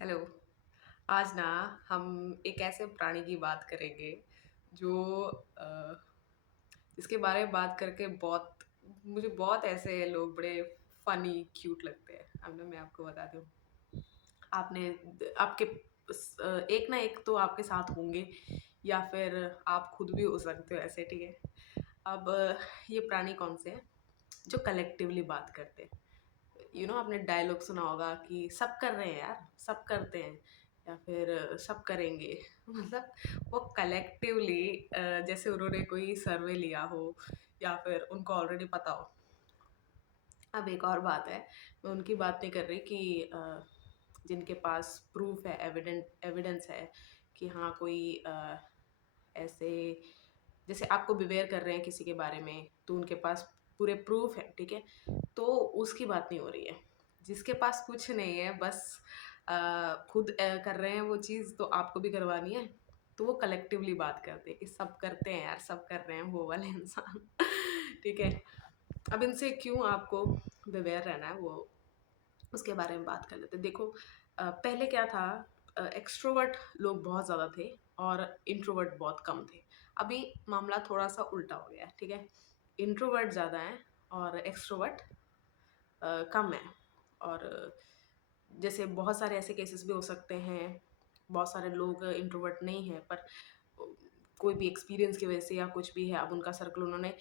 Hello. आज ना हम एक ऐसे प्राणी की बात करेंगे जो जिसके बारे में बात करके बहुत मुझे बहुत ऐसे लोग बड़े फनी क्यूट लगते हैं। अब ना मैं आपको बताती हूँ। आपने आपके एक ना एक तो आपके साथ होंगे या फिर आप खुद भी हो सकते हो ऐसे, ठीक है। अब ये प्राणी कौन से हैं जो कलेक्टिवली बात करते हैं। आपने डायलॉग सुना होगा कि सब कर रहे हैं यार, सब करते हैं, या फिर सब करेंगे। मतलब वो कलेक्टिवली, जैसे उन्होंने कोई सर्वे लिया हो या फिर उनको ऑलरेडी पता हो। अब एक और बात है, मैं उनकी बात नहीं कर रही कि जिनके पास प्रूफ है, एविडेंस है कि हाँ कोई ऐसे, जैसे आपको बिवेयर कर रहे हैं किसी के बारे में तो उनके पास पूरे प्रूफ है, ठीक है। तो उसकी बात नहीं हो रही है। जिसके पास कुछ नहीं है, बस खुद कर रहे हैं वो चीज़, तो आपको भी करवानी है, तो वो कलेक्टिवली बात करते हैं कि सब करते हैं यार, सब कर रहे हैं, वो वाले इंसान। ठीक है। अब इनसे क्यों आपको बिवेयर रहना है, वो उसके बारे में बात कर लेते हैं। देखो, पहले क्या था, एक्सट्रोवर्ट लोग बहुत ज़्यादा थे और इंट्रोवर्ट बहुत कम थे। अभी मामला थोड़ा सा उल्टा हो गया है, ठीक है। इंट्रोवर्ट ज़्यादा हैं और एक्सट्रोवर्ट कम है। और जैसे बहुत सारे ऐसे केसेस भी हो सकते हैं, बहुत सारे लोग इंट्रोवर्ट नहीं हैं पर कोई भी एक्सपीरियंस की वजह से या कुछ भी है, अब उनका सर्कल उन्होंने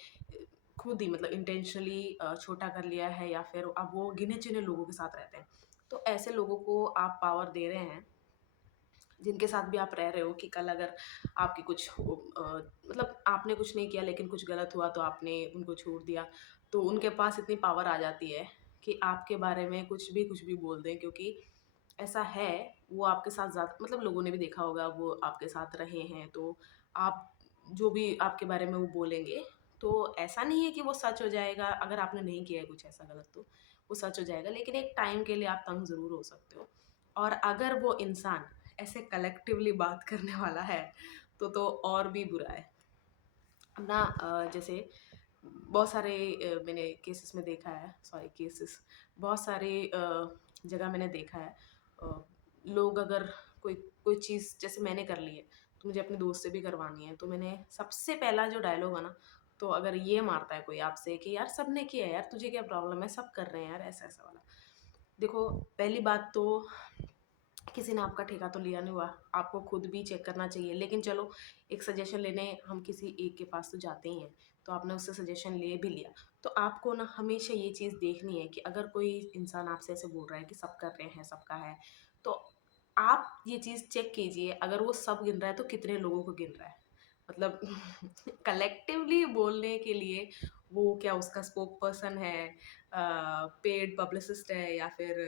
खुद ही मतलब इंटेंशनली छोटा कर लिया है, या फिर अब वो गिने चुने लोगों के साथ रहते हैं। तो ऐसे लोगों को आप पावर दे रहे हैं, जिनके साथ भी आप रह रहे हो, कि कल अगर आपकी कुछ मतलब आपने कुछ नहीं किया लेकिन कुछ गलत हुआ तो आपने उनको छोड़ दिया, तो उनके पास इतनी पावर आ जाती है कि आपके बारे में कुछ भी बोल दें, क्योंकि ऐसा है। वो आपके साथ ज़्यादा मतलब लोगों ने भी देखा होगा, वो आपके साथ रहे हैं, तो आप जो भी आपके बारे में वो बोलेंगे, तो ऐसा नहीं है कि वो सच हो जाएगा। अगर आपने नहीं किया है कुछ ऐसा गलत तो वो सच हो जाएगा, लेकिन एक टाइम के लिए आप तंग ज़रूर हो सकते हो। और अगर वो इंसान ऐसे कलेक्टिवली बात करने वाला है तो और भी बुरा है। अब ना जैसे बहुत सारे मैंने केसेस में देखा है, सॉरी केसेस, बहुत सारे जगह मैंने देखा है। अ, लोग अगर कोई कोई चीज़ जैसे मैंने कर ली है, तो मुझे अपने दोस्त से भी करवानी है, तो मैंने सबसे पहला जो डायलॉग है ना, तो अगर ये मारता है कोई आपसे कि यार सब ने किया है यार, तुझे क्या प्रॉब्लम है, सब कर रहे हैं यार, ऐसा ऐसा वाला। देखो, पहली बात तो किसी ने आपका ठेका तो लिया नहीं हुआ, आपको खुद भी चेक करना चाहिए। लेकिन चलो, एक सजेशन लेने हम किसी एक के पास तो जाते ही हैं, तो आपने उससे सजेशन ले भी लिया, तो आपको ना हमेशा ये चीज़ देखनी है कि अगर कोई इंसान आपसे ऐसे बोल रहा है कि सब कर रहे हैं, सबका है, तो आप ये चीज़ चेक कीजिए, अगर वो सब गिन रहा है तो कितने लोगों को गिन रहा है। मतलब कलेक्टिवली बोलने के लिए वो क्या उसका स्पोक पर्सन है, पेड पब्लिसिस्ट है, या फिर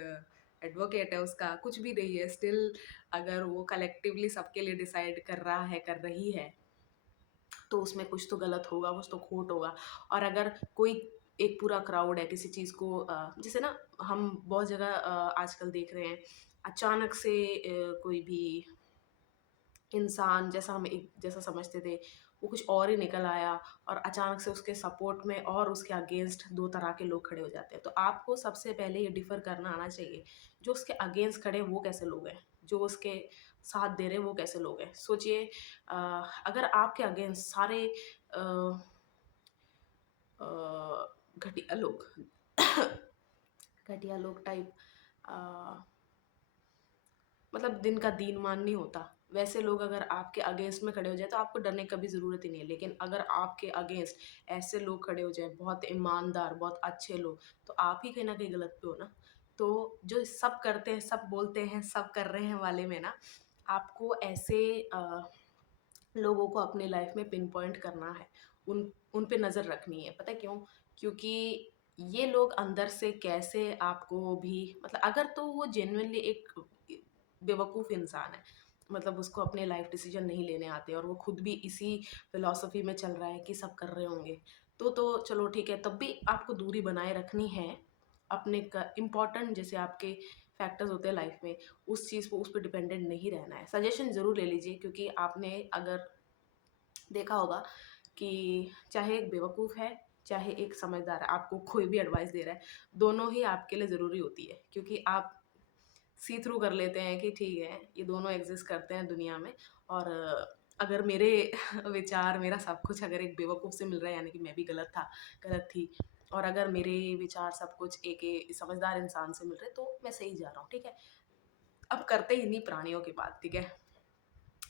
एडवोकेट है, उसका कुछ भी नहीं है, स्टिल अगर वो कलेक्टिवली सबके लिए डिसाइड कर रहा है, कर रही है, तो उसमें कुछ तो गलत होगा, कुछ तो खोट होगा। और अगर कोई एक पूरा क्राउड है किसी चीज़ को, जैसे ना हम बहुत जगह आजकल देख रहे हैं, अचानक से कोई भी इंसान जैसा हम एक जैसा समझते थे, वो कुछ और ही निकल आया, और अचानक से उसके सपोर्ट में और उसके अगेंस्ट 2 तरह के लोग खड़े हो जाते हैं। तो आपको सबसे पहले ये डिफ़र करना आना चाहिए, जो उसके अगेंस्ट खड़े हैं वो कैसे लोग हैं? जो उसके साथ दे रहे हैं वो कैसे लोग हैं? सोचिए, अ, अगर आपके अगेंस्ट सारे अ अ, घटिया लोग घटिया लोग टाइप, अ मतलब दिन का दीन-मान नहीं होता, वैसे लोग अगर आपके अगेंस्ट में खड़े हो जाएँ तो आपको डरने की कभी ज़रूरत ही नहीं है। लेकिन अगर आपके अगेंस्ट ऐसे लोग खड़े हो जाएँ, बहुत ईमानदार, बहुत अच्छे लोग, तो आप ही कहीं न कहीं गलत पे हो ना। तो जो सब करते हैं, सब बोलते हैं, सब कर रहे हैं वाले में ना, आपको ऐसे लोगों को अपनी लाइफ़ में पिन पॉइंट करना है, उन पे नज़र रखनी है। पता है क्यों? क्योंकि ये लोग अंदर से कैसे आपको भी मतलब, अगर तो वो जेनुइनली एक बेवकूफ़ इंसान है, मतलब उसको अपने लाइफ़ डिसीज़न नहीं लेने आते और वो खुद भी इसी फ़िलॉसफ़ी में चल रहा है कि सब कर रहे होंगे, तो चलो ठीक है, तब भी आपको दूरी बनाए रखनी है। अपने क इम्पोर्टेंट जैसे आपके फैक्टर्स होते हैं लाइफ़ में, उस चीज़ को उस पे डिपेंडेंट नहीं रहना है। सजेशन ज़रूर ले लीजिए, क्योंकि आपने अगर देखा होगा कि चाहे एक बेवकूफ़ है, चाहे एक समझदार है, आपको कोई भी एडवाइस दे रहा है, दोनों ही आपके लिए ज़रूरी होती है, क्योंकि आप सी थ्रू कर लेते हैं कि ठीक है, ये दोनों एग्जिस्ट करते हैं दुनिया में। और अगर मेरे विचार, मेरा सब कुछ अगर एक बेवकूफ़ से मिल रहा है, यानी कि मैं भी गलत थी, और अगर मेरे विचार सब कुछ एक समझदार इंसान से मिल रहे हैं, तो मैं सही जा रहा हूँ, ठीक है। अब करते ही इन्हीं प्राणियों की बात, ठीक है।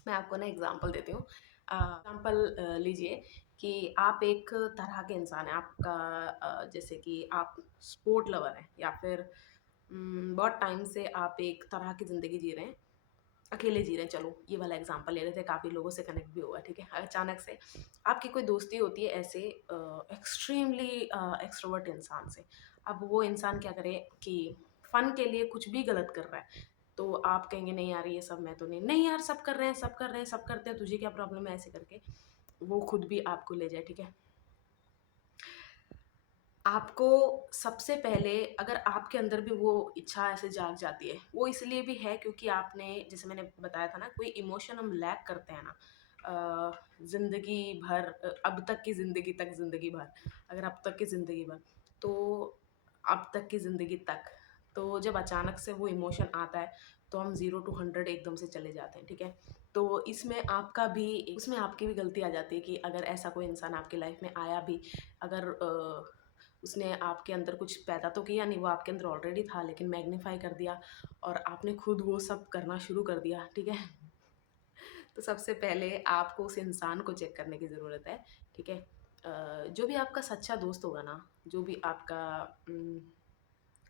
मैं आपको ना एग्जांपल देती हूँ। एग्जांपल लीजिए कि आप एक तरह के इंसान हैं, आपका जैसे कि आप स्पोर्ट लवर हैं, या फिर बहुत टाइम से आप एक तरह की ज़िंदगी जी रहे हैं, अकेले जी रहे हैं, चलो ये वाला एग्जांपल ले रहे थे, काफ़ी लोगों से कनेक्ट भी हुआ, ठीक है। अचानक से आपकी कोई दोस्ती होती है ऐसे एक्सट्रीमली एक्सट्रोवर्ट इंसान से। अब वो इंसान क्या करे कि फ़न के लिए कुछ भी गलत कर रहा है, तो आप कहेंगे नहीं यार ये सब मैं तो नहीं, नहीं यार सब कर रहे हैं, सब कर रहे हैं, सब करते हैं, तुझे क्या प्रॉब्लम है, ऐसे करके वो खुद भी आपको ले जाए, ठीक है। आपको सबसे पहले, अगर आपके अंदर भी वो इच्छा ऐसे जाग जाती है, वो इसलिए भी है क्योंकि आपने, जैसे मैंने बताया था ना, कोई इमोशन हम लैक करते हैं ना ज़िंदगी भर, अब तक की ज़िंदगी तक, ज़िंदगी भर, अगर अब तक की ज़िंदगी भर, तो अब तक की ज़िंदगी तक, तो जब अचानक से वो इमोशन आता है, तो हम 0 to 100 एकदम से चले जाते हैं, ठीक है। तो उसमें आपकी भी गलती आ जाती है कि अगर ऐसा कोई इंसान आपकी लाइफ में आया भी, अगर उसने आपके अंदर कुछ पैदा तो किया नहीं, वो आपके अंदर ऑलरेडी था, लेकिन मैग्नीफाई कर दिया और आपने खुद वो सब करना शुरू कर दिया, ठीक है। तो सबसे पहले आपको उस इंसान को चेक करने की ज़रूरत है, ठीक है। जो भी आपका सच्चा दोस्त होगा ना, जो भी आपका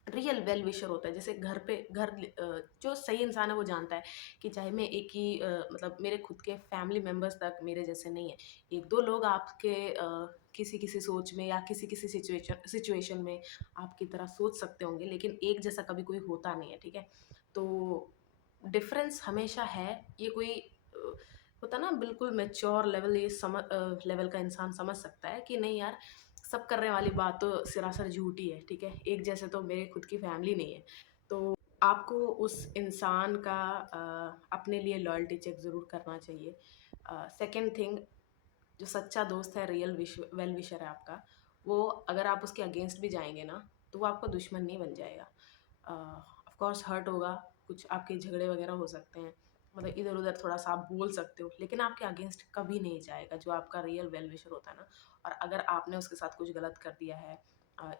रियल वेल विशर होता है, जैसे जो सही इंसान है वो जानता है कि चाहे मैं एक ही मतलब मेरे खुद के फैमिली मेम्बर्स तक मेरे जैसे नहीं है, एक दो लोग आपके किसी किसी सोच में या किसी किसी सिचुएशन में आपकी तरह सोच सकते होंगे, लेकिन एक जैसा कभी कोई होता नहीं है, ठीक है। तो डिफरेंस हमेशा है, ये कोई होता ना बिल्कुल मैच्योर लेवल, ये लेवल का इंसान समझ सकता है कि नहीं यार, सब करने वाली बात तो सरासर झूठी है, ठीक है। एक जैसे तो मेरे खुद की फैमिली नहीं है। तो आपको उस इंसान का अपने लिए लॉयल्टी चेक ज़रूर करना चाहिए। सेकंड थिंग, जो सच्चा दोस्त है, रियल वेल विशर है आपका, वो अगर आप उसके अगेंस्ट भी जाएंगे ना, तो वो आपका दुश्मन नहीं बन जाएगा। ऑफ कोर्स हर्ट होगा, कुछ आपके झगड़े वगैरह हो सकते हैं, मतलब इधर उधर थोड़ा सा आप बोल सकते हो, लेकिन आपके अगेंस्ट कभी नहीं जाएगा, जो आपका रियल वेल विशर होता है ना। और अगर आपने उसके साथ कुछ गलत कर दिया है,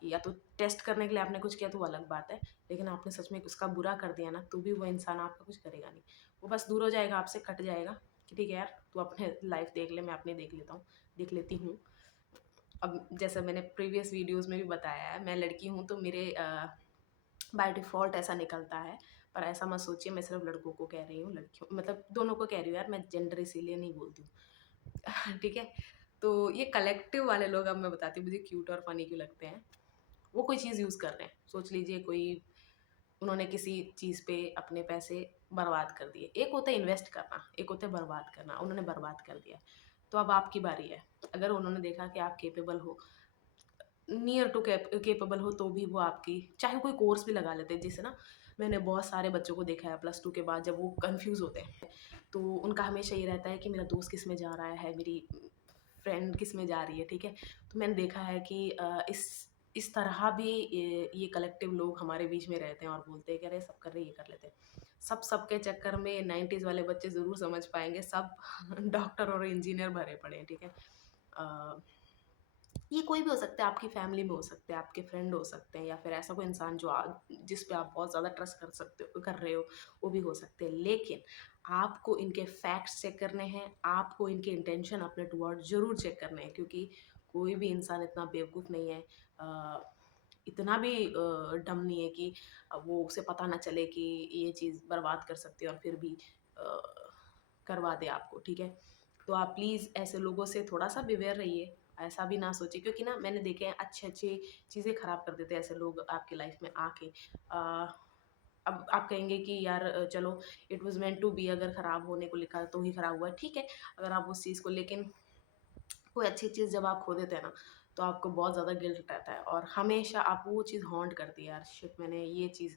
या तो टेस्ट करने के लिए आपने कुछ किया तो वो अलग बात है, लेकिन आपने सच में उसका बुरा कर दिया ना, तो भी वो इंसान आपका कुछ करेगा नहीं, वो बस दूर हो जाएगा, आपसे कट जाएगा कि ठीक है यार, तू अपने लाइफ देख ले, मैं अपनी देख लेती हूँ। अब जैसे मैंने प्रीवियस वीडियोस में भी बताया है, मैं लड़की हूँ, तो मेरे बाय डिफ़ॉल्ट ऐसा निकलता है, पर ऐसा मत सोचिए मैं सिर्फ लड़कों को कह रही हूँ, लड़कियों मतलब दोनों को कह रही हूँ यार, मैं जेंडर इसीलिए नहीं बोलती हूँ। ठीक है? तो ये कलेक्टिव वाले लोग, अब मैं बताती हूँ मुझे क्यूट और फ़नी क्यों लगते हैं। वो कोई चीज़ यूज़ कर रहे हैं, सोच लीजिए कोई, उन्होंने किसी चीज़ पे अपने पैसे बर्बाद कर दिए। एक होता है इन्वेस्ट करना, एक होता है बर्बाद करना, उन्होंने बर्बाद कर दिया। तो अब आपकी बारी है, अगर उन्होंने देखा कि आप कैपेबल हो, नियर टू कैपेबल हो, तो भी वो आपकी, चाहे कोई कोर्स भी लगा लेते हैं, जैसे ना मैंने बहुत सारे बच्चों को देखा है +2 के बाद जब वो कंफ्यूज होते हैं, तो उनका हमेशा ये रहता है कि मेरा दोस्त किस में जा रहा है, मेरी फ्रेंड किस में जा रही है, ठीक है। तो मैंने देखा है कि इस तरह भी ये कलेक्टिव लोग हमारे बीच में रहते हैं और बोलते हैं कि अरे सब कर रहे, ये कर लेते हैं। सबके चक्कर में 90s वाले बच्चे ज़रूर समझ पाएंगे, सब डॉक्टर और इंजीनियर भरे पड़े हैं, ठीक है। ये कोई भी हो सकता है, आपकी फैमिली में हो सकते हैं, आपके फ्रेंड हो सकते हैं, या फिर ऐसा कोई इंसान जिस पे आप बहुत ज़्यादा ट्रस्ट कर रहे हो, वो भी हो सकते हैं। लेकिन आपको इनके फैक्ट्स चेक करने हैं, आपको इनके इंटेंशन अपने टुवर्ड ज़रूर चेक करने हैं, क्योंकि कोई भी इंसान इतना बेवकूफ़ नहीं है, इतना भी डम नहीं है कि वो उसे पता ना चले कि ये चीज़ बर्बाद कर सकती है और फिर भी अ, करवा दे आपको, ठीक है। तो आप प्लीज़ ऐसे लोगों से थोड़ा सा बिवेयर रहिए, ऐसा भी ना सोचिए, क्योंकि ना मैंने देखे हैं अच्छे अच्छे चीज़ें ख़राब कर देते हैं ऐसे लोग आपकी लाइफ में आके। अब आप कहेंगे कि यार चलो it was meant to be, अगर ख़राब होने को लिखा है तो ही ख़राब हुआ है, ठीक है। अगर आप उस चीज़ को, लेकिन कोई अच्छी चीज़ जब आप खो देते हैं ना, तो आपको बहुत ज़्यादा गिल्ट रहता है और हमेशा आपको वो चीज़ हॉन्ट करती है, यार शिट मैंने ये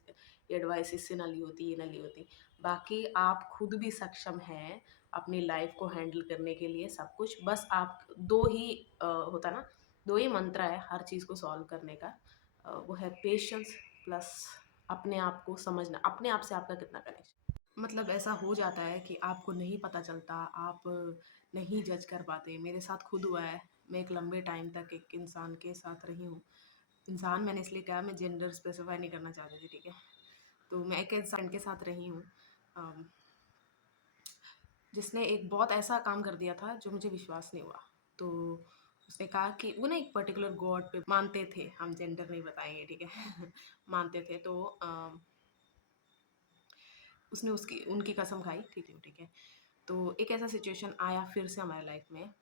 एडवाइस इससे ना ली होती, ये ना ली होती। बाकी आप खुद भी सक्षम हैं अपनी लाइफ को हैंडल करने के लिए सब कुछ, बस आप 2 ही होता ना, 2 ही मंत्र है हर चीज़ को सॉल्व करने का, वो है पेशेंस प्लस अपने आप को समझना, अपने आप से आपका कितना कनेक्शन। मतलब ऐसा हो जाता है कि आपको नहीं पता चलता, आप नहीं जज कर पाते। मेरे साथ खुद हुआ है। मैं एक लंबे टाइम तक एक इंसान के साथ रही हूँ। इंसान मैंने इसलिए कहा, मैं जेंडर स्पेसिफाई नहीं करना चाहती थी, ठीक है। तो मैं एक इंसान के साथ रही हूँ अम, जिसने एक बहुत ऐसा काम कर दिया था जो मुझे विश्वास नहीं हुआ। तो उसने कहा कि वो ना एक पर्टिकुलर गॉड पे मानते थे, हम जेंडर नहीं बताएंगे, ठीक है। मानते थे। तो उसने उसकी उनकी कसम खाई, ठीक है। तो एक ऐसा सिचुएशन आया फिर से हमारे लाइफ में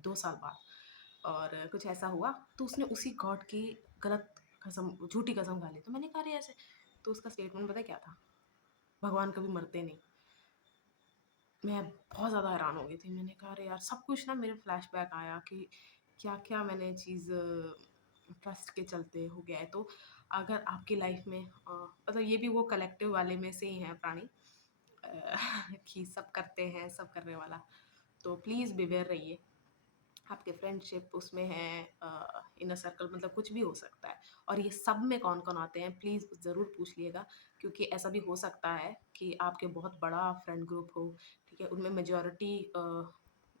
2 साल बाद, और कुछ ऐसा हुआ तो उसने उसी गॉड की गलत कसम, झूठी कसम खा ली। तो मैंने कहा अरे ऐसे, तो उसका स्टेटमेंट पता है क्या था? भगवान कभी मरते नहीं। मैं बहुत ज़्यादा हैरान हो गई थी। मैंने कहा अरे यार, सब कुछ ना मेरे फ्लैशबैक आया कि क्या क्या मैंने चीज़ ट्रस्ट के चलते हो गया है। तो अगर आपकी लाइफ में मतलब ये भी वो कलेक्टिव वाले में से ही हैं प्राणी, अ, कि सब करते हैं, सब करने वाला। तो प्लीज़ बिवेयर रहिए। आपके फ्रेंडशिप उसमें है, इनर सर्कल, मतलब कुछ भी हो सकता है। और ये सब में कौन कौन आते हैं प्लीज़ ज़रूर पूछ लिएगा, क्योंकि ऐसा भी हो सकता है कि आपके बहुत बड़ा फ्रेंड ग्रुप हो, ठीक है, उनमें मेजॉरिटी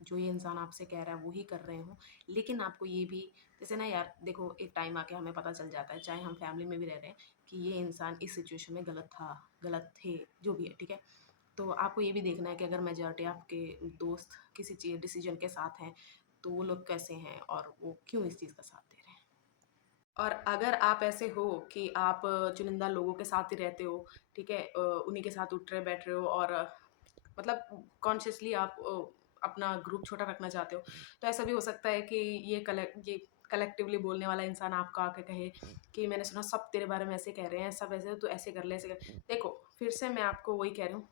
जो ये इंसान आपसे कह रहा है वो ही कर रहे हों। लेकिन आपको ये भी, जैसे ना यार देखो, एक टाइम आके हमें पता चल जाता है, चाहे हम फैमिली में भी रह रहे हैं, कि ये इंसान इस सिचुएशन में गलत था, गलत थे, जो भी है, ठीक है। तो आपको ये भी देखना है कि अगर मेजॉरिटी आपके दोस्त किसी चीज़ डिसीजन के साथ हैं, तो वो लोग कैसे हैं और वो क्यों इस चीज़ का साथ दे रहे हैं। और अगर आप ऐसे हो कि आप चुनिंदा लोगों के साथ ही रहते हो, ठीक है, उन्हीं के साथ उठ रहे बैठ रहे हो, और मतलब कॉन्शियसली आप अपना ग्रुप छोटा रखना चाहते हो, तो ऐसा भी हो सकता है कि ये कलेक्टिवली बोलने वाला इंसान आपको आके कहे कि मैंने सुना सब तेरे बारे में ऐसे कह रहे हैं, सब ऐसे, तो ऐसे कर ले, ऐसे कर। देखो, फिर से मैं आपको वही कह रही हूँ,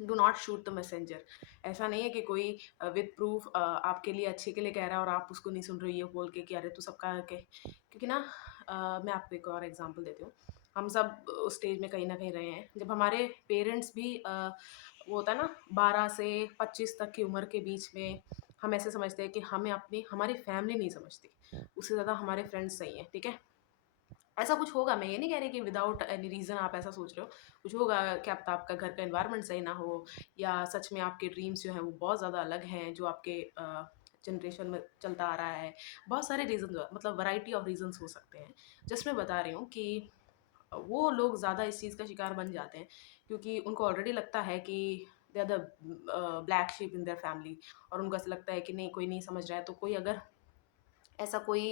do not shoot the messenger. ऐसा नहीं है कि कोई विद प्रूफ आपके लिए अच्छे के लिए कह रहा है और आप उसको नहीं सुन रहे हो, ये बोल के कि अरे तू सबका के, क्योंकि ना मैं आपको एक और एग्जांपल देती हूँ। हम सब उस स्टेज में कहीं ना कहीं रहे हैं जब हमारे पेरेंट्स भी वो होता है ना, 12 से 25 तक की उम्र के बीच में हम ऐसे समझते हैं कि हमें अपनी हमारी फैमिली नहीं समझती, उससे ज़्यादा हमारे फ्रेंड्स सही हैं, ठीक है। ऐसा कुछ होगा, मैं ये नहीं कह रही कि विदाउट एनी रीज़न आप ऐसा सोच रहे हो। कुछ होगा, क्या पता आपका घर का एनवायरनमेंट सही ना हो, या सच में आपके ड्रीम्स जो हैं वो बहुत ज़्यादा अलग हैं, जो आपके जनरेशन में चलता आ रहा है। बहुत सारे रीज़न, मतलब वैरायटी ऑफ रीज़न्स हो सकते हैं। जस्ट मैं बता रही हूँ कि वो लोग ज़्यादा इस चीज़ का शिकार बन जाते हैं, क्योंकि उनको ऑलरेडी लगता है कि they are the black sheep in their family, और उनको ऐसा लगता है कि नहीं, कोई नहीं समझ रहा है। तो कोई अगर ऐसा कोई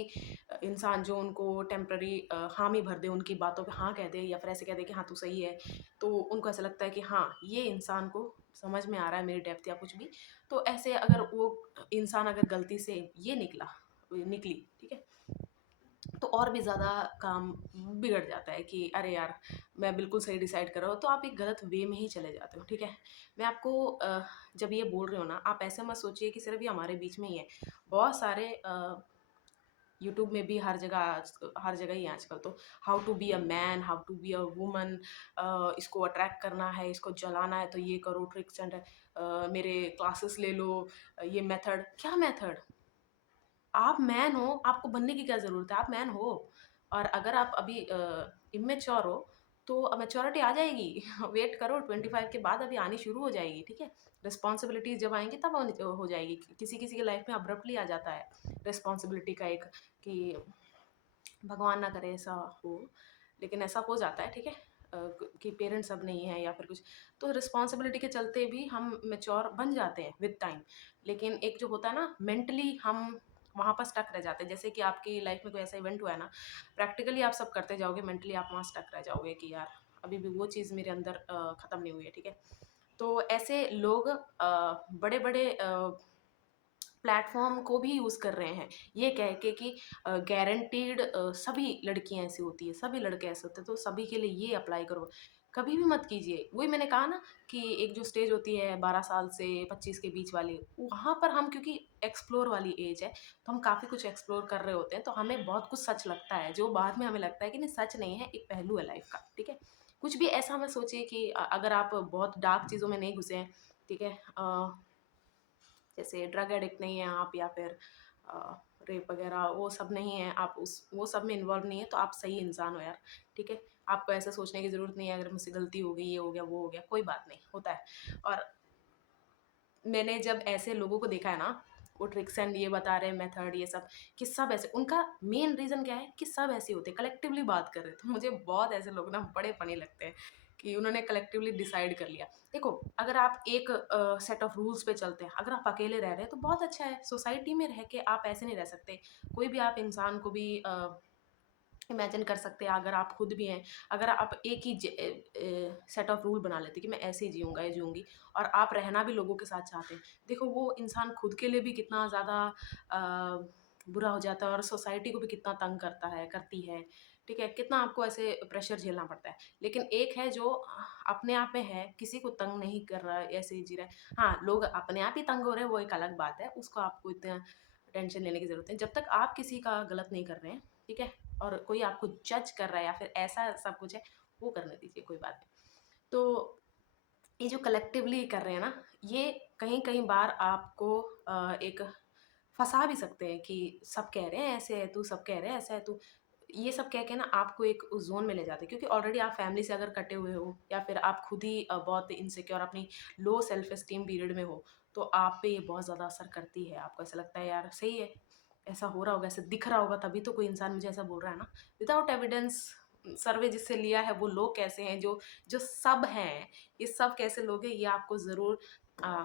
इंसान जो उनको टेम्पररी हामी भर दे, उनकी बातों पे हाँ कह दे, या फिर ऐसे कह दे कि हाँ तू सही है, तो उनको ऐसा लगता है कि हाँ, ये इंसान को समझ में आ रहा है मेरी डेप्थ या कुछ भी। तो ऐसे अगर वो इंसान अगर गलती से ये निकली, ठीक है, तो और भी ज़्यादा काम बिगड़ जाता है कि अरे यार, मैं बिल्कुल सही डिसाइड कर रहा हूँ, तो आप एक गलत वे में ही चले जाते हो, ठीक है। मैं आपको जब ये बोल रही हूँ ना, आप ऐसे मत सोचिए कि सिर्फ ये हमारे बीच में ही है। बहुत सारे यूट्यूब में भी हर जगह ही है आजकल तो। How to be a man, how to be a woman, इसको अट्रैक्ट करना है, इसको जलाना है तो ये करो, ट्रिक्स एंड मेरे क्लासेस ले लो, ये मेथड, क्या मेथड? आप मैन हो, आपको बनने की क्या ज़रूरत है? आप मैन हो। और अगर आप अभी इमेच्योर हो, तो मैच्योरिटी आ जाएगी। वेट करो, 25 के बाद अभी आनी शुरू हो जाएगी, ठीक है। रिस्पॉन्सिबिलिटीज जब आएंगी तब हो जाएगी। किसी किसी के लाइफ में अब्रप्टली आ जाता है रिस्पॉन्सिबिलिटी का एक, कि भगवान ना करे ऐसा हो, लेकिन ऐसा हो जाता है, ठीक है। कि पेरेंट्स अब नहीं है या फिर कुछ, तो रिस्पॉन्सिबिलिटी के चलते भी हम मेच्योर बन जाते हैं विद टाइम। लेकिन एक जो होता है ना, मेंटली हम वहाँ पर स्टक रह जाते हैं। जैसे कि आपकी लाइफ में कोई ऐसा इवेंट हुआ है ना, प्रैक्टिकली आप सब करते जाओगे, मेंटली आप वहाँ स्टक रह जाओगे कि यार अभी भी वो चीज़ मेरे अंदर ख़त्म नहीं हुई है, ठीक है। तो ऐसे लोग बड़े बड़े प्लेटफॉर्म को भी यूज़ कर रहे हैं, ये कह के कि गारंटीड सभी लड़कियां ऐसी होती है, सभी लड़के ऐसे होते हैं, तो सभी के लिए ये अप्लाई करो। कभी भी मत कीजिए। वही मैंने कहा ना कि एक जो स्टेज होती है 12 साल से 25 के बीच वाली, वहाँ पर हम, क्योंकि एक्सप्लोर वाली एज है, तो हम काफ़ी कुछ एक्सप्लोर कर रहे होते हैं, तो हमें बहुत कुछ सच लगता है जो बाद में हमें लगता है कि नहीं, सच नहीं है, एक पहलू है लाइफ का, ठीक है। कुछ भी ऐसा मत सोचिए कि अगर आप बहुत डार्क चीज़ों में नहीं घुसे हैं, ठीक है, जैसे ड्रग एडिक्ट नहीं है आप, या फिर रेप वगैरह वो सब नहीं है आप, उस वो सब में इन्वॉल्व नहीं है, तो आप सही इंसान हो यार, ठीक है। आपको ऐसा सोचने की ज़रूरत नहीं है अगर मुझसे गलती हो गई, ये हो गया, वो हो गया, कोई बात नहीं, होता है। और मैंने जब ऐसे लोगों को देखा है ना, वो ट्रिक्स एंड ये बता रहे हैं मेथड ये सब, कि सब ऐसे, उनका मेन रीज़न क्या है कि सब ऐसे होते हैं, कलेक्टिवली बात कर रहे हैं। तो मुझे बहुत ऐसे लोग ना बड़े फ़नी लगते हैं कि उन्होंने कलेक्टिवली डिसाइड कर लिया। देखो, अगर आप एक सेट ऑफ रूल्स पे चलते हैं, अगर आप अकेले रह रहे हैं तो बहुत अच्छा है, सोसाइटी में रह के आप ऐसे नहीं रह सकते। कोई भी आप इंसान को भी इमेजिन कर सकते हैं, अगर आप खुद भी हैं, अगर आप एक ही सेट ऑफ रूल बना लेते कि मैं ऐसे ही जीऊँगा या जीऊँगी, और आप रहना भी लोगों के साथ चाहते हैं। देखो, वो इंसान खुद के लिए भी कितना ज़्यादा बुरा हो जाता है और सोसाइटी को भी कितना तंग करता है, करती है, ठीक है? कितना आपको ऐसे प्रेशर झेलना पड़ता है। लेकिन एक है जो अपने आप में है, किसी को तंग नहीं कर रहा है, ऐसे ही जी रहा है। हाँ, लोग अपने आप ही तंग हो रहे हैं, वो एक अलग बात है, उसको आपको इतना टेंशन लेने की ज़रूरत नहीं। जब तक आप किसी का गलत नहीं कर रहे हैं, ठीक है? और कोई आपको जज कर रहा है या फिर ऐसा सब कुछ है, वो करने दीजिए, कोई बात नहीं। तो ये जो कलेक्टिवली कर रहे हैं ना, ये कहीं-कहीं बार आपको एक फँसा भी सकते हैं कि सब कह रहे हैं ऐसे है तू, सब कह रहे हैं ऐसा है तू। ये सब कह के ना आपको एक उस ज़ोन में ले जाते हैं, क्योंकि ऑलरेडी आप फैमिली से अगर कटे हुए हो या फिर आप खुद ही बहुत इनसिक्योर, अपनी लो सेल्फ एस्टीम पीरियड में हो, तो आप पे ये बहुत ज़्यादा असर करती है। आपको ऐसा लगता है यार सही है, ऐसा हो रहा होगा, ऐसा दिख रहा होगा तभी तो कोई इंसान मुझे ऐसा बोल रहा है ना। विदाउट एविडेंस सर्वे जिससे लिया है वो लोग कैसे हैं, जो जो सब हैं, ये सब कैसे लोग हैं, ये आपको ज़रूर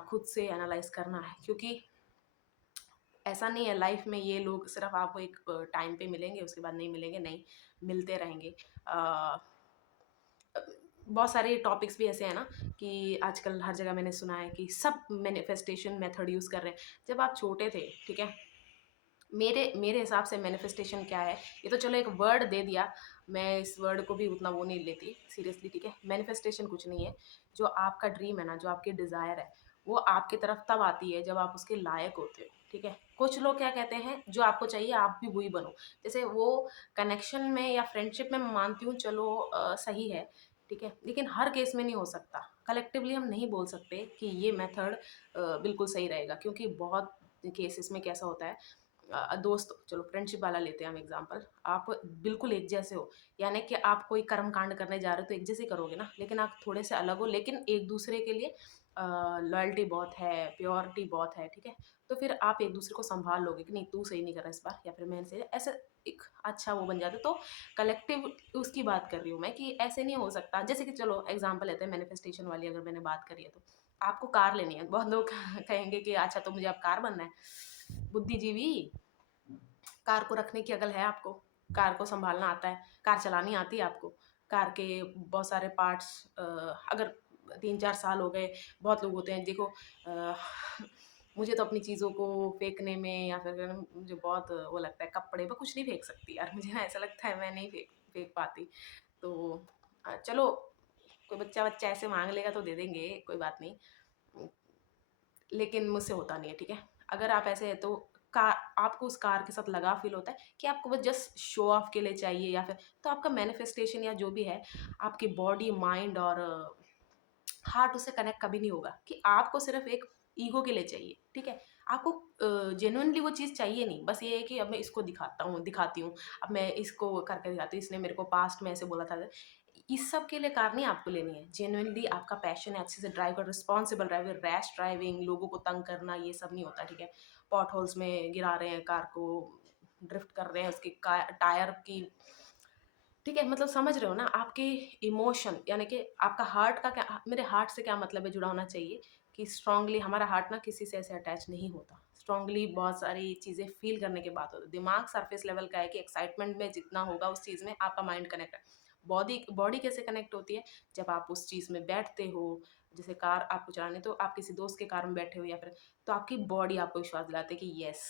खुद से एनालाइज़ करना है, क्योंकि ऐसा नहीं है लाइफ में ये लोग सिर्फ आपको एक टाइम पे मिलेंगे, उसके बाद नहीं मिलेंगे, नहीं, मिलते रहेंगे। अ, बहुत सारे टॉपिक्स भी ऐसे हैं ना कि आजकल हर जगह मैंने सुना है कि सब मैनिफेस्टेशन मेथड यूज़ कर रहे हैं। जब आप छोटे थे, ठीक है? मेरे मेरे हिसाब से मैनिफेस्टेशन क्या है, ये तो चलो एक वर्ड दे दिया, मैं इस वर्ड को भी उतना वो नहीं लेती सीरियसली, ठीक है? मैनिफेस्टेशन कुछ नहीं है, जो आपका ड्रीम है ना, जो आपकी डिज़ायर है, वो आपकी तरफ तब आती है जब आप उसके लायक होते हो, ठीक है? कुछ लोग क्या कहते हैं, जो आपको चाहिए आप भी वही बनो। जैसे वो कनेक्शन में या फ्रेंडशिप में मैं मानती हूँ, चलो सही है, ठीक है? लेकिन हर केस में नहीं हो सकता। कलेक्टिवली हम नहीं बोल सकते कि ये मेथड बिल्कुल सही रहेगा, क्योंकि बहुत केसेस में कैसा होता है, दोस्त, चलो फ्रेंडशिप वाला लेते हैं हम एग्जांपल, आप बिल्कुल एक जैसे हो, यानी कि आप कोई कर्म कांड करने जा रहे हो तो एक जैसे ही करोगे ना, लेकिन आप थोड़े से अलग हो, लेकिन एक दूसरे के लिए लॉयल्टी बहुत है, प्योरिटी बहुत है, ठीक है? तो फिर आप एक दूसरे को संभाल लोगे कि नहीं तू सही नहीं कर रहा इस बार, या फिर मैं सही, ऐसे एक अच्छा वो बन जाता है। तो कलेक्टिव उसकी बात कर रही हूँ मैं, कि ऐसे नहीं हो सकता। जैसे कि चलो एग्जाम्पल लेते हैं मैनिफेस्टेशन वाली, अगर मैंने बात करी है तो आपको कार लेनी है, बहुत लोग कहेंगे कि अच्छा तो मुझे अब कार बनना है, बुद्धिजीवी, कार को रखने की अकल है आपको? कार को सँभालना आता है? कार चलानी आती है आपको? कार के बहुत सारे पार्ट्स, अगर 3-4 साल हो गए, बहुत लोग होते हैं देखो, अ, मुझे तो अपनी चीज़ों को फेंकने में या फिर मुझे बहुत वो लगता है, कपड़े मैं कुछ नहीं फेंक सकती यार, मुझे ना ऐसा लगता है मैं नहीं फेंक फेंक पाती। तो चलो कोई बच्चा-वच्चा ऐसे माँग लेगा तो दे देंगे, कोई बात नहीं। लेकिन मुझसे होता नहीं है, ठीक है? अगर आप ऐसे हैं तो कार, आपको उस कार के साथ लगाव फ़ील होता है कि आपको बस जस्ट शो ऑफ के लिए चाहिए, या फिर तो आपका मैनिफेस्टेशन या जो भी है, आपकी बॉडी, माइंड और हार्ट उससे कनेक्ट कभी नहीं होगा, कि आपको सिर्फ़ एक ईगो के लिए चाहिए, ठीक है? आपको जेन्युइनली वो चीज़ चाहिए नहीं, बस ये है कि अब मैं इसको दिखाता हूँ, दिखाती हूँ, अब मैं इसको करके दिखाती हूँ, इसने मेरे को पास्ट में ऐसे बोला था। इस सब के लिए कार नहीं आपको लेनी है, जेन्युइनली आपका पैशन है, अच्छे से ड्राइव कर, रिस्पॉन्सिबल ड्राइविंग, रैश ड्राइविंग, लोगों को तंग करना, ये सब नहीं होता, ठीक है? पॉट होल्स में गिरा रहे हैं कार को, ड्रिफ्ट कर रहे हैं उसके टायर की, ठीक है? मतलब समझ रहे हो ना, आपके इमोशन, यानी कि आपका हार्ट का क्या, मेरे हार्ट से क्या मतलब है, जुड़ा होना चाहिए कि स्ट्रांगली हमारा हार्ट ना किसी से ऐसे अटैच नहीं होता। स्ट्रांगली बहुत सारी चीज़ें फ़ील करने के बाद होता है। दिमाग सरफेस लेवल का है कि एक्साइटमेंट में जितना होगा उस चीज़ में आपका माइंड कनेक्ट है। बॉडी बॉडी कैसे कनेक्ट होती है, जब आप उस चीज़ में बैठते हो, जैसे कार आपको चलानी है तो आप किसी दोस्त के कार में बैठे हो, या फिर तो आपकी बॉडी आपको विश्वास दिलाती है कि येस,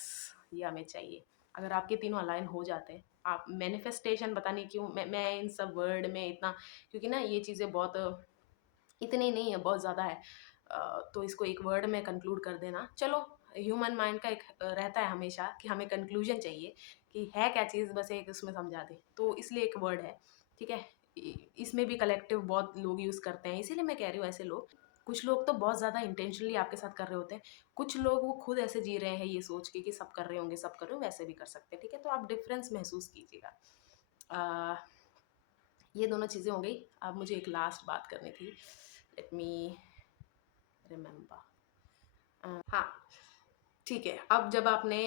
ये हमें चाहिए। अगर आपके तीनों अलाइन हो जाते हैं, आप मैनिफेस्टेशन, पता नहीं क्यों मैं इन सब वर्ड में इतना, क्योंकि ना ये चीज़ें बहुत इतनी नहीं है, बहुत ज़्यादा है। तो इसको एक वर्ड में कंक्लूड कर देना, चलो ह्यूमन माइंड का एक रहता है हमेशा कि हमें कंक्लूजन चाहिए कि है क्या चीज़, बस एक उसमें समझा दे, तो इसलिए एक वर्ड है, ठीक है? इसमें भी कलेक्टिव बहुत लोग यूज़ करते हैं, इसीलिए मैं कह रही हूँ ऐसे लोग, कुछ लोग तो बहुत ज़्यादा इंटेंशनली आपके साथ कर रहे होते हैं, कुछ लोग वो खुद ऐसे जी रहे हैं ये सोच के कि सब कर रहे होंगे, सब कर रहे हो, वैसे भी कर सकते हैं, ठीक है? तो आप डिफरेंस महसूस कीजिएगा। ये दोनों चीज़ें हो गई। अब मुझे एक लास्ट बात करनी थी, लेट मी रिमेंबर। हाँ, ठीक है। अब जब आपने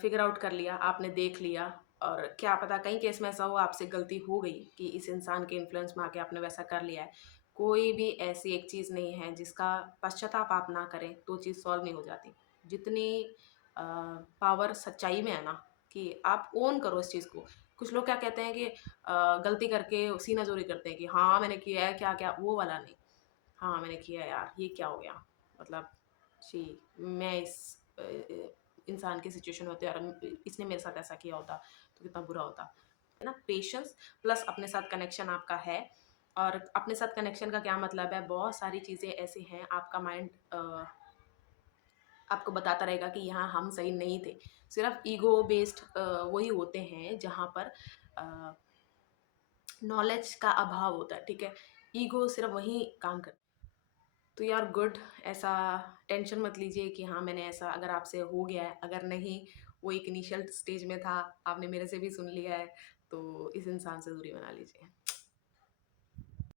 फिगर आउट कर लिया, आपने देख लिया, और क्या पता कई केस में ऐसा हो आपसे गलती हो गई कि इस इंसान के इन्फ्लुएंस में आके आपने वैसा कर लिया है। कोई भी ऐसी एक चीज़ नहीं है जिसका पश्चाताप आप ना करें तो चीज़ सॉल्व नहीं हो जाती। जितनी पावर सच्चाई में है ना, कि आप ओन करो इस चीज़ को। कुछ लोग क्या कहते हैं कि गलती करके सीनाजोरी करते हैं कि हाँ मैंने किया है, क्या क्या, वो वाला नहीं। हाँ मैंने किया है यार, ये क्या हो गया, मतलब जी, मैं इस इंसान की सिचुएशन में होती और इसने मेरे साथ ऐसा किया होता तो कितना बुरा होता है ना। पेशेंस प्लस अपने साथ कनेक्शन आपका है। और अपने साथ कनेक्शन का क्या मतलब है, बहुत सारी चीज़ें ऐसी हैं, आपका माइंड आपको बताता रहेगा कि यहाँ हम सही नहीं थे। सिर्फ ईगो बेस्ड वही होते हैं जहाँ पर नॉलेज का अभाव होता है, ठीक है। ईगो सिर्फ वही काम करता है। तो यार गुड, ऐसा टेंशन मत लीजिए कि हाँ मैंने ऐसा अगर आपसे हो गया है, अगर नहीं वो एक इनिशियल स्टेज में था, आपने मेरे से भी सुन लिया है, तो इस इंसान से दूरी बना लीजिए।